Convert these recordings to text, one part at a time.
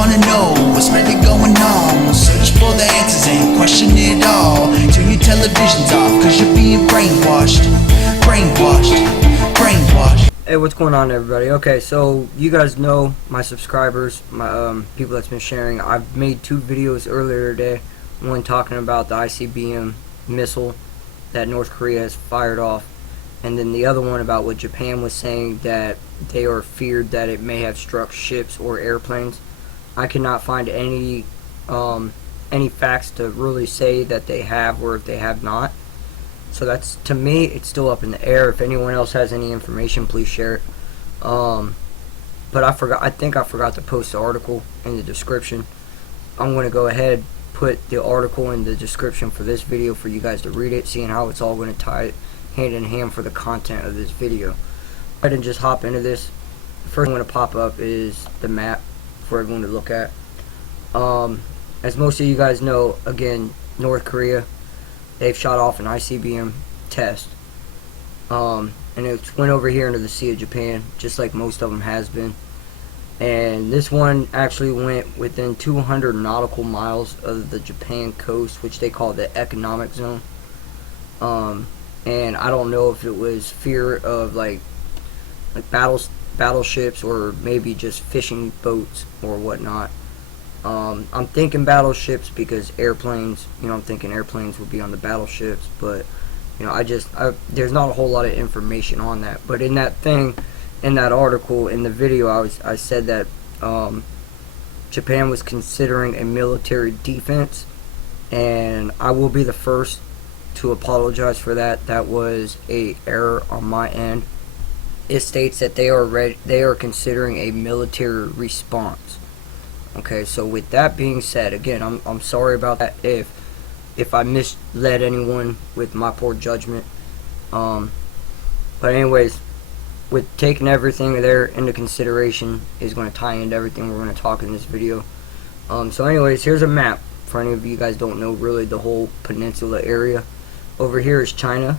wanna know what's really going on. Search for the answers and question it all. Turn your televisions off, cause you're being brainwashed. Brainwashed. Hey, what's going on, everybody? Okay, so you guys know, my subscribers, my people that's been sharing, I've made 2 videos earlier today. One talking about the ICBM missile that North Korea has fired off, and then the other one about what Japan was saying, that they are feared that it may have struck ships or airplanes. I cannot find any facts to really say that they have or if they have not. So that's, to me, it's still up in the air. If anyone else has any information, please share it. But I think I forgot to post the article in the description. I'm going to go ahead, put the article in the description for this video for you guys to read it, seeing how it's all going to tie hand in hand for the content of this video. Go ahead and just hop into this. The first thing going to pop up is the map for everyone to look at. As most of you guys know, again, North Korea, they've shot off an ICBM test, and it went over here into the Sea of Japan, just like most of them has been. And this one actually went within 200 nautical miles of the Japan coast, which they call the economic zone. And I don't know if it was fear of like battleships or maybe just fishing boats or whatnot. I'm thinking battleships because airplanes, I'm thinking airplanes would be on the battleships, but there's not a whole lot of information on that. But in that thing, in that article, in the video, I said that Japan was considering a military defense, and I will be the first to apologize for that. That was a error on my end. It states that they are considering a military response. Okay, so with that being said, again, I'm sorry about that if I misled anyone with my poor judgment. But anyways, with taking everything there into consideration is going to tie into everything we're going to talk in this video. So anyways, here's a map for any of you guys don't know really the whole peninsula area. Over here is China.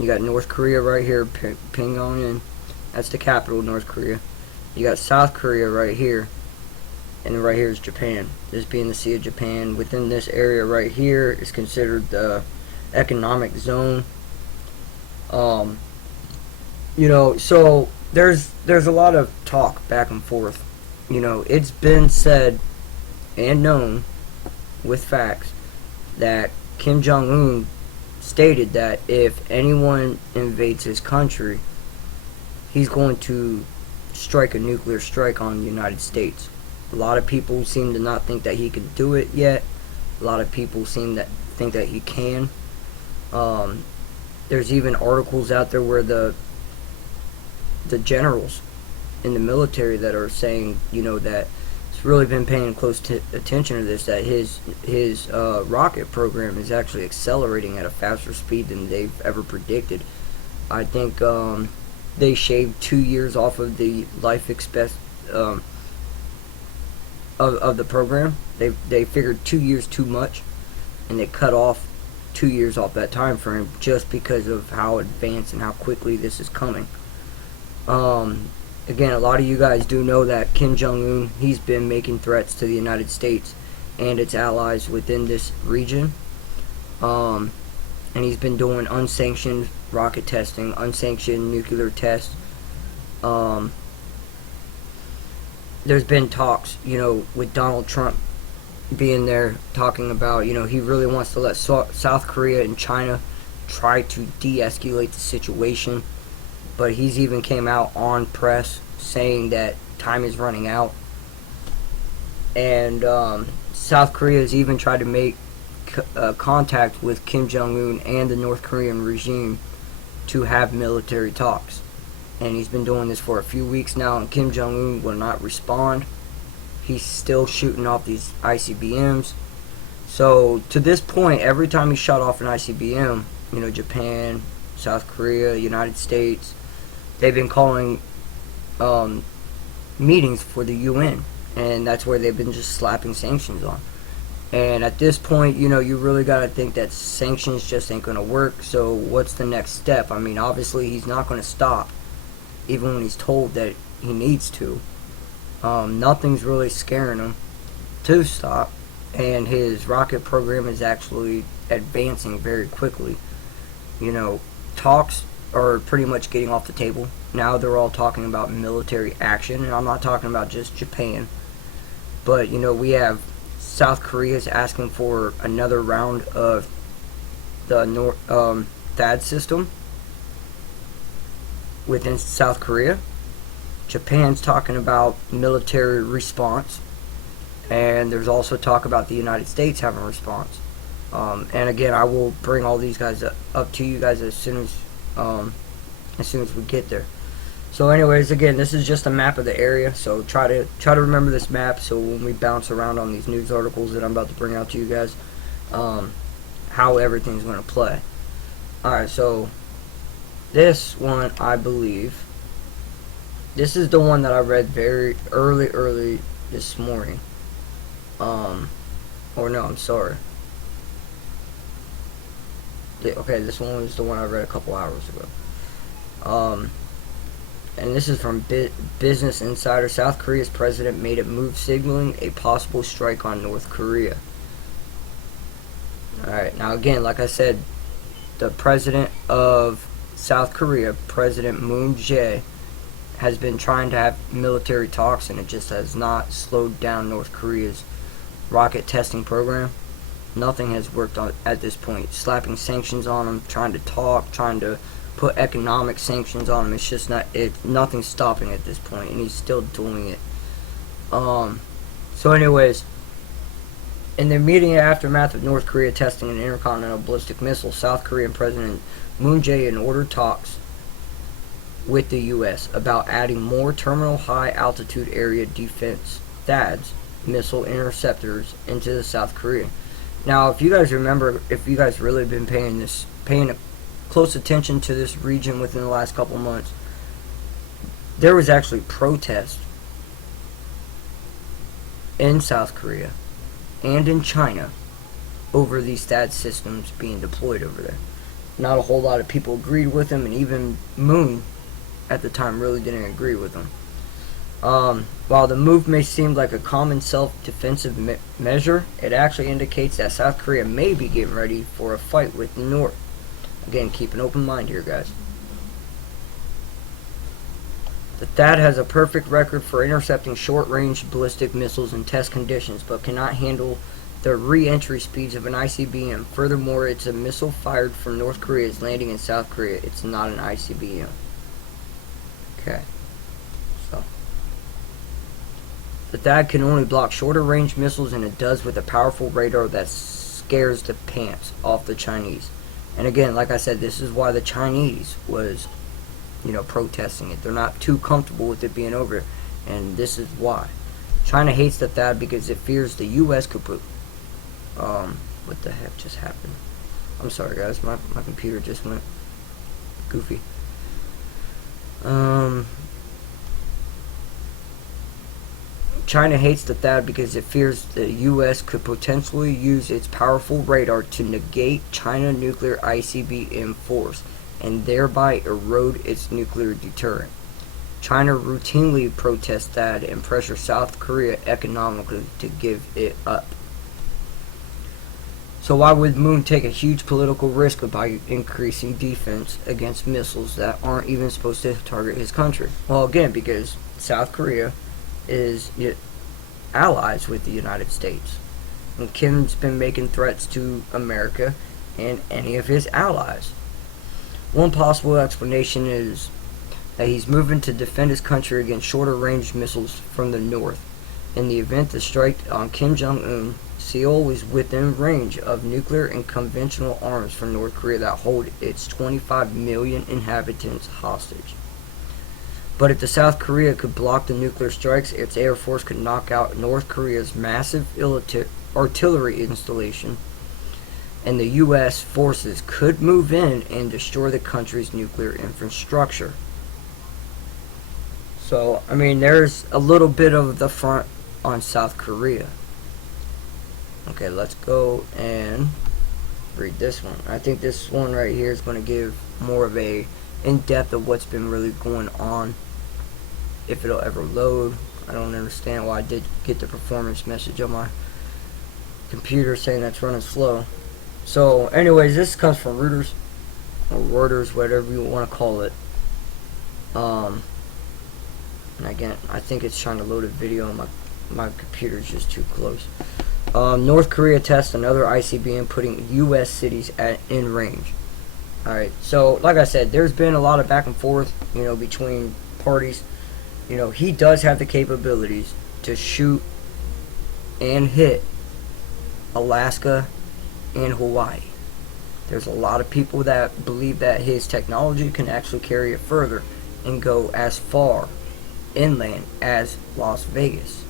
You got North Korea right here, Pyongyang. That's the capital of North Korea. You got South Korea right here. And right here is Japan. This being the Sea of Japan. Within this area right here is considered the economic zone. So there's a lot of talk back and forth. It's been said and known with facts that Kim Jong-un stated that if anyone invades his country, he's going to strike a nuclear strike on the United States. A lot of people seem to not think that he can do it yet. A lot of people seem to think that he can. There's even articles out there where the generals in the military that are saying, that it's really been paying close attention to this, that his rocket program is actually accelerating at a faster speed than they've ever predicted. I think they shaved 2 years off of the life expectancy of the program. They figured 2 years too much, and they cut off 2 years off that time frame just because of how advanced and how quickly this is coming. Again, a lot of you guys do know that Kim Jong-un, he's been making threats to the United States and its allies within this region, and he's been doing unsanctioned rocket testing, unsanctioned nuclear tests. There's been talks, with Donald Trump being there, talking about, he really wants to let South Korea and China try to de-escalate the situation. But he's even came out on press saying that time is running out. And South Korea has even tried to make contact with Kim Jong-un and the North Korean regime to have military talks. And he's been doing this for a few weeks now, and Kim Jong-un will not respond. He's still shooting off these ICBMs. So to this point, every time he shot off an ICBM, Japan, South Korea, United States, they've been calling meetings for the UN, and that's where they've been just slapping sanctions on. And at this point, you really got to think that sanctions just ain't going to work. So what's the next step? I mean, obviously he's not going to stop, even when he's told that he needs to. Nothing's really scaring him to stop, and his rocket program is actually advancing very quickly. You know, talks are pretty much getting off the table. Now they're all talking about military action, and I'm not talking about just Japan, but you know, we have South Korea's asking for another round of the THAAD system within South Korea. Japan's talking about military response, and there's also talk about the United States having a response. And again, I will bring all these guys up to you guys as soon as we get there. So anyways, again, this is just a map of the area, so try to remember this map, so when we bounce around on these news articles that I'm about to bring out to you guys, how everything's going to play. Alright, so this one, I believe, this is the one that I read very early this morning. Or no, I'm sorry. Okay, this one was the one I read a couple hours ago. And this is from Business Insider. South Korea's president made a move signaling a possible strike on North Korea. Alright, now again, like I said, the president of South Korea, President Moon Jae, has been trying to have military talks, and it just has not slowed down North Korea's rocket testing program. Nothing has worked on at this point. Slapping sanctions on them, trying to talk, trying to put economic sanctions on him. It's just nothing's stopping at this point, and he's still doing it. So anyways, in the immediate aftermath of North Korea testing an intercontinental ballistic missile, South Korean President Moon Jae-in ordered talks with the U.S. about adding more terminal high altitude area defense THAADs missile interceptors into the South Korea. Now, if you guys remember, if you guys really been paying close attention to this region within the last couple months, there was actually protest in South Korea and in China over these THAAD systems being deployed over there. Not a whole lot of people agreed with him, and even Moon at the time really didn't agree with him. While the move may seem like a common self-defensive measure, it actually indicates that South Korea may be getting ready for a fight with the North. Again, keep an open mind here, guys. The THAAD has a perfect record for intercepting short-range ballistic missiles in test conditions, but cannot handle the re-entry speeds of an ICBM. Furthermore, it's a missile fired from North Korea is landing in South Korea. It's not an ICBM. Okay. So, the THAAD can only block shorter range missiles, and it does with a powerful radar that scares the pants off the Chinese. And again, like I said, this is why the Chinese was, protesting it. They're not too comfortable with it being over, and this is why. China hates the THAAD because it fears the U.S. could put... what the heck just happened? I'm sorry, guys. My computer just went goofy. China hates the THAAD because it fears the U.S. could potentially use its powerful radar to negate China nuclear ICBM force and thereby erode its nuclear deterrent. China routinely protests THAAD and pressures South Korea economically to give it up. So why would Moon take a huge political risk by increasing defense against missiles that aren't even supposed to target his country? Well, again, because South Korea is allies with the United States. And Kim's been making threats to America and any of his allies. One possible explanation is that he's moving to defend his country against shorter range missiles from the north. In the event the strike on Kim Jong-un, Seoul is within range of nuclear and conventional arms from North Korea that hold its 25 million inhabitants hostage. But if the South Korea could block the nuclear strikes, its air force could knock out North Korea's massive artillery installation, and the U.S. forces could move in and destroy the country's nuclear infrastructure. So, I mean, there's a little bit of the front on South Korea. Okay, let's go and read this one. I think this one right here is going to give more of a in-depth of what's been really going on. If it'll ever load. I don't understand why I did get the performance message on my computer saying that's running slow. So anyways, this comes from Reuters, or Reuters, whatever you want to call it. And again, I think it's trying to load a video, and my computer's just too close. North Korea tests another ICBM, putting U.S. cities in range. Alright, so like I said, there's been a lot of back and forth, between parties. He does have the capabilities to shoot and hit Alaska and Hawaii. There's a lot of people that believe that his technology can actually carry it further and go as far inland as Las Vegas.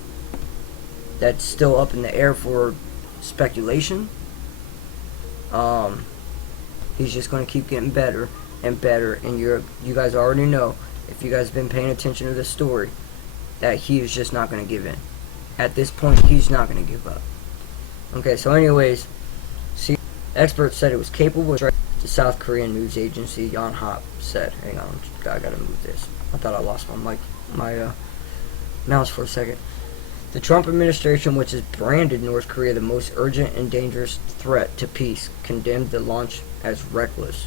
That's still up in the air for speculation. He's just going to keep getting better and better, and you guys already know, if you guys have been paying attention to this story, that he is just not going to give in. At this point, he's not going to give up. Okay, so anyways, see, experts said it was capable of, the South Korean news agency Yonhap said. Hang on, I gotta move this. I thought I lost my mouse for a second. The Trump administration, which has branded North Korea the most urgent and dangerous threat to peace, condemned the launch as reckless.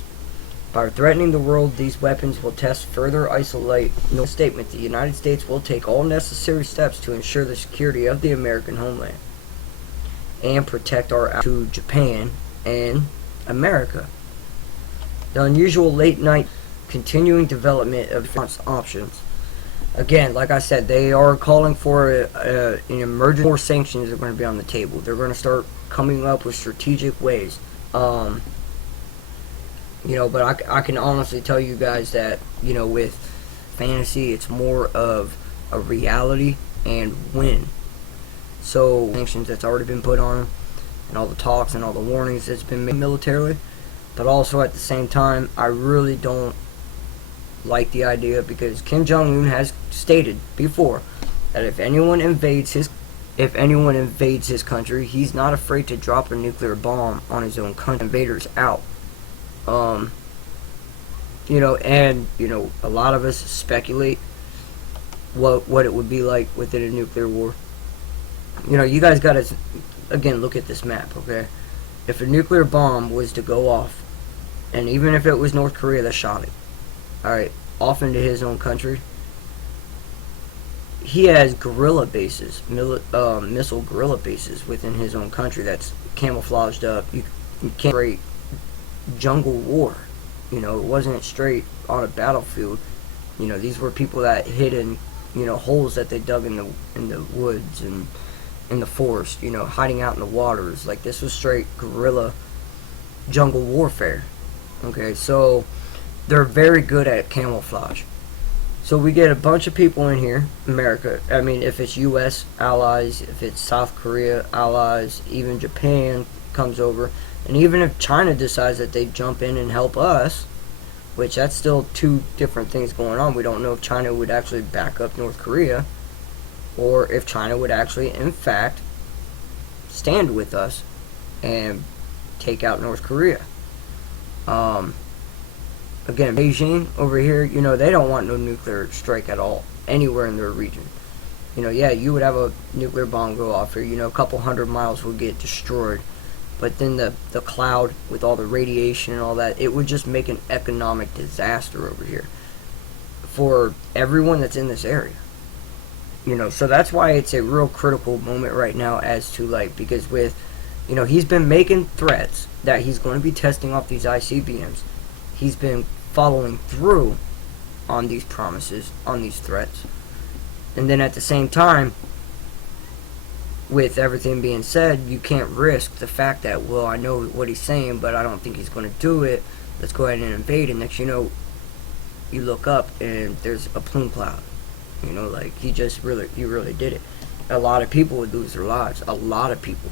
By threatening the world, these weapons will test further isolate. No statement, the United States will take all necessary steps to ensure the security of the American homeland and protect our to Japan and America. The unusual late-night continuing development of defense options. Again, like I said, they are calling for an emergency. More sanctions are going to be on the table. They're going to start coming up with strategic ways. But I can honestly tell you guys that, with fantasy, it's more of a reality and win. So, sanctions that's already been put on them, and all the talks and all the warnings that's been made militarily. But also at the same time, I really don't like the idea, because Kim Jong-un has stated before that if anyone invades his country, he's not afraid to drop a nuclear bomb on his own country. Invaders out. A lot of us speculate what it would be like within a nuclear war. You guys gotta, again, look at this map, okay? If a nuclear bomb was to go off, and even if it was North Korea that shot it, alright, off into his own country, he has guerrilla bases, missile guerrilla bases within his own country that's camouflaged up. You can't straight jungle war. It wasn't straight on a battlefield. These were people that hid in, holes that they dug in the woods and in the forest, hiding out in the waters. Like, this was straight guerrilla jungle warfare. Okay, so they're very good at camouflage. So we get a bunch of people in here, America. I mean, if it's U.S. allies, if it's South Korea allies, even Japan comes over. And even if China decides that they jump in and help us, which that's still two different things going on. We don't know if China would actually back up North Korea, or if China would actually, in fact, stand with us and take out North Korea. Again, Beijing over here, they don't want no nuclear strike at all anywhere in their region. Yeah, you would have a nuclear bomb go off here, a couple 100 miles would get destroyed. But then the cloud with all the radiation and all that, it would just make an economic disaster over here for everyone that's in this area. So that's why it's a real critical moment right now as to, because with, he's been making threats that he's going to be testing off these ICBMs. He's been following through on these promises, on these threats. And then at the same time, with everything being said, you can't risk the fact that, well, I know what he's saying, but I don't think he's going to do it. Let's go ahead and invade. And next, you look up and there's a plume cloud. He really did it. A lot of people would lose their lives. A lot of people.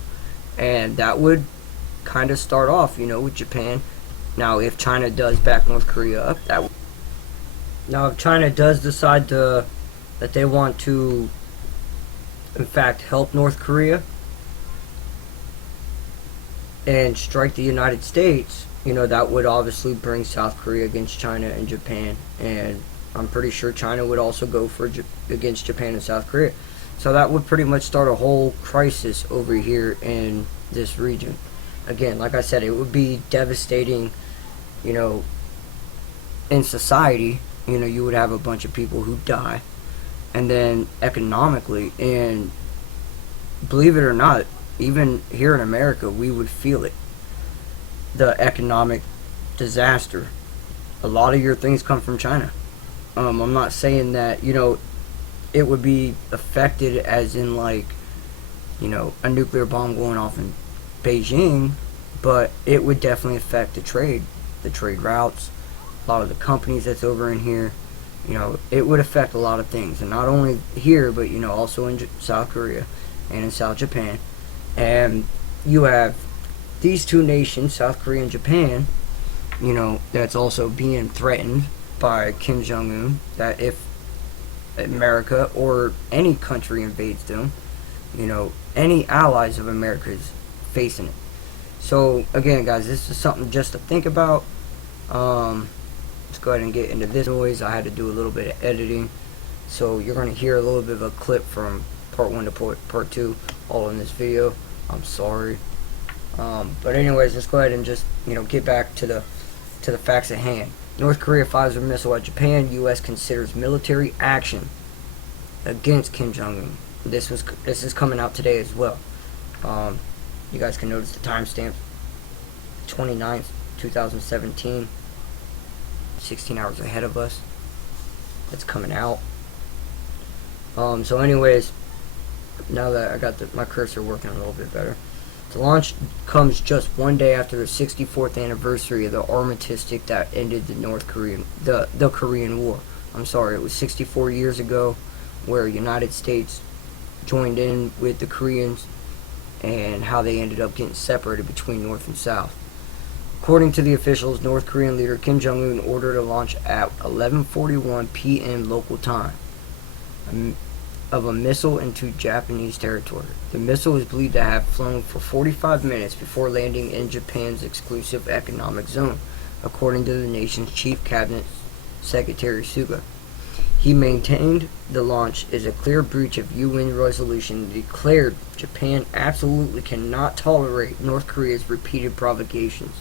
And that would kind of start off, with Japan. Now, if China does back North Korea up, now if China does decide that they want to, in fact, help North Korea and strike the United States, that would obviously bring South Korea against China and Japan, and I'm pretty sure China would also go against Japan and South Korea. So that would pretty much start a whole crisis over here in this region. Again, like I said, it would be devastating, you know, in society. You know, you would have a bunch of people who die. And then economically, and believe it or not, even here in America, we would feel it. The economic disaster. A lot of your things come from China. I'm not saying that, you know, it would be affected as in like, you know, a nuclear bomb going off in Beijing, but it would definitely affect the trade routes, a lot of the companies that's over in here. You know, it would affect a lot of things, and not only here, but, you know, also in South Korea and in South Japan. And you have these two nations, South Korea and Japan, you know, that's also being threatened by Kim Jong-un, that if America or any country invades them, you know, any allies of America is facing it. So again, guys, this is something just to think about. Let's go ahead and get into this noise. I had to do a little bit of editing, so you're going to hear a little bit of a clip from part 1 to part 2 all in this video. I'm sorry. But anyways, let's go ahead and just, you know, get back to the facts at hand. North Korea fires a missile at Japan. U.S. considers military action against Kim Jong-un. This is coming out today as well. You guys can notice the timestamp, 29th, 2017. 16 hours ahead of us. It's coming out. So anyways, now that I got my cursor working a little bit better, the launch comes just one day after the 64th anniversary of the armistice that ended the Korean War. I'm sorry, it was 64 years ago, where United States joined in with the Koreans, and how they ended up getting separated between North and South. According to the officials, North Korean leader Kim Jong-un ordered a launch at 11:41 p.m. local time of a missile into Japanese territory. The missile is believed to have flown for 45 minutes before landing in Japan's exclusive economic zone, according to the nation's chief cabinet secretary Suga. He maintained the launch is a clear breach of UN resolution and declared Japan absolutely cannot tolerate North Korea's repeated provocations.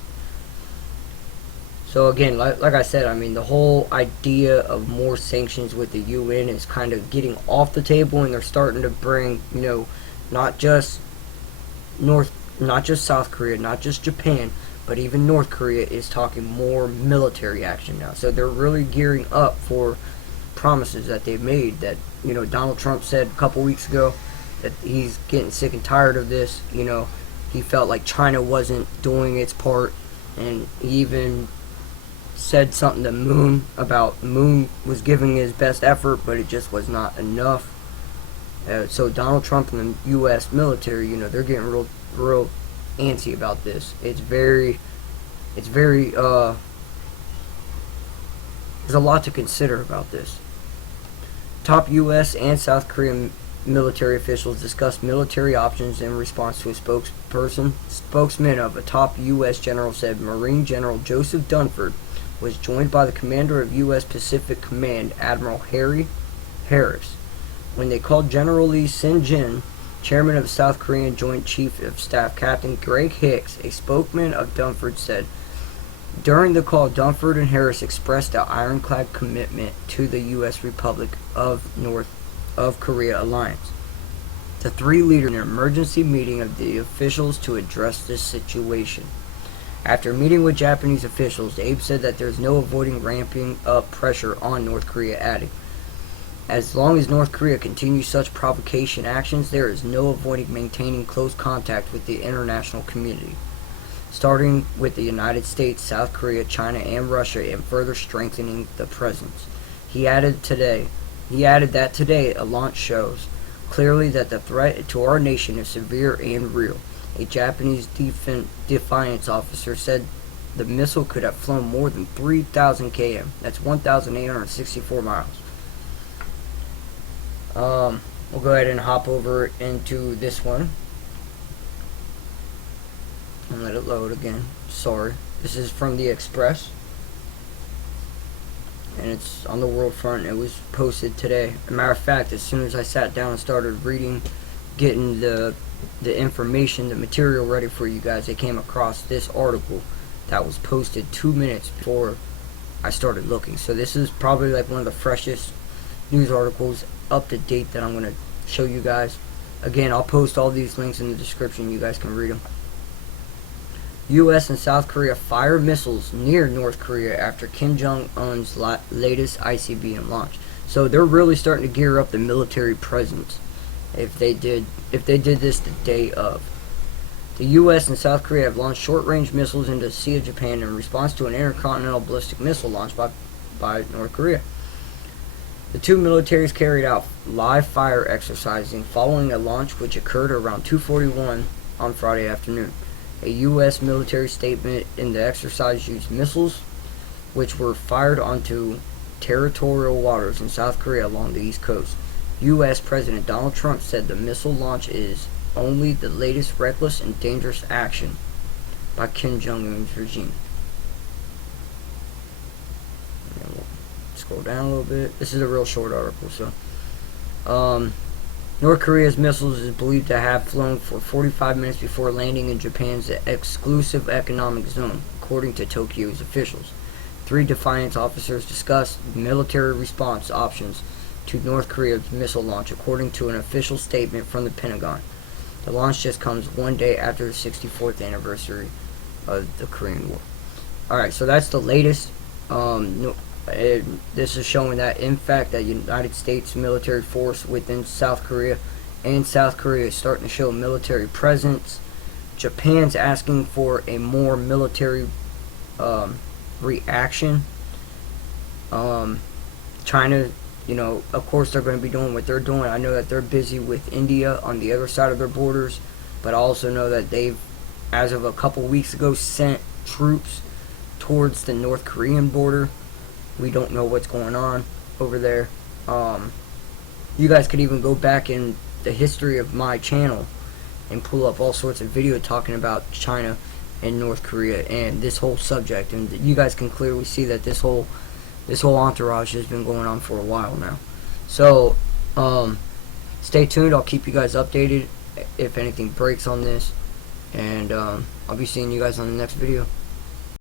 So again, like I said, I mean, the whole idea of more sanctions with the UN is kind of getting off the table, and they're starting to bring, you know, not just South Korea, not just Japan, but even North Korea is talking more military action now. So they're really gearing up for promises that they've made. That, you know, Donald Trump said a couple weeks ago that he's getting sick and tired of this. You know, he felt like China wasn't doing its part, and he even said something to Moon about Moon was giving his best effort, but it just was not enough. So Donald Trump and the U.S. military, you know, they're getting real antsy about this. It's very there's a lot to consider about this. Top U.S. and South Korean military officials discussed military options in response to a spokesman of a top U.S. general said Marine General Joseph Dunford was joined by the commander of U.S. Pacific Command, Admiral Harry Harris. When they called General Lee Sin-jin, chairman of South Korean Joint Chief of Staff Captain Greg Hicks, a spokesman of Dunford, said, during the call, Dunford and Harris expressed an ironclad commitment to the U.S. Republic of North Korea alliance. The three leaders in an emergency meeting of the officials to address this situation. After meeting with Japanese officials, Abe said that there is no avoiding ramping up pressure on North Korea, adding, as long as North Korea continues such provocation actions, there is no avoiding maintaining close contact with the international community, starting with the United States, South Korea, China, and Russia, and further strengthening the presence. He added that today a launch shows clearly that the threat to our nation is severe and real. A Japanese defiance officer said the missile could have flown more than 3,000 km. That's 1,864 miles. We'll go ahead and hop over into this one and let it load again. Sorry. This is from the Express. and it's on the world front. It was posted today. As a matter of fact, as soon as I sat down and started reading, getting the information, the material ready for you guys, I came across this article that was posted 2 minutes before I started looking. So this is probably like one of the freshest news articles up to date that I'm going to show you guys. Again, I'll post all these links in the description. You guys can read them. U.S. and South Korea fire missiles near North Korea after Kim Jong-un's latest ICBM launch. So they're really starting to gear up the military presence. If they did this the day of. The U.S. and South Korea have launched short-range missiles into the Sea of Japan in response to an intercontinental ballistic missile launched by North Korea. The two militaries carried out live fire exercising following a launch which occurred around 2:41 on Friday afternoon. A U.S. military statement in the exercise used missiles which were fired onto territorial waters in South Korea along the East Coast. U.S. President Donald Trump said the missile launch is only the latest reckless and dangerous action by Kim Jong-un's regime. And we'll scroll down a little bit. This is a real short article, so North Korea's missiles is believed to have flown for 45 minutes before landing in Japan's exclusive economic zone, according to Tokyo's officials. 3 Defiance officers discussed military response options to North Korea's missile launch, according to an official statement from the Pentagon. The launch just comes one day after the 64th anniversary of the Korean War. Alright, so that's the latest. This is showing that, in fact, that United States military force within South Korea, and South Korea is starting to show military presence. Japan's asking for a more military reaction. China, of course they're going to be doing what they're doing. I know that they're busy with India on the other side of their borders, but I also know that they've, as of a couple weeks ago, sent troops towards the North Korean border. We don't know what's going on over there. You guys could even go back in the history of my channel and pull up all sorts of video talking about China and North Korea and this whole subject, and you guys can clearly see that this whole entourage has been going on for a while now. So stay tuned. I'll keep you guys updated if anything breaks on this, and I'll be seeing you guys on the next video.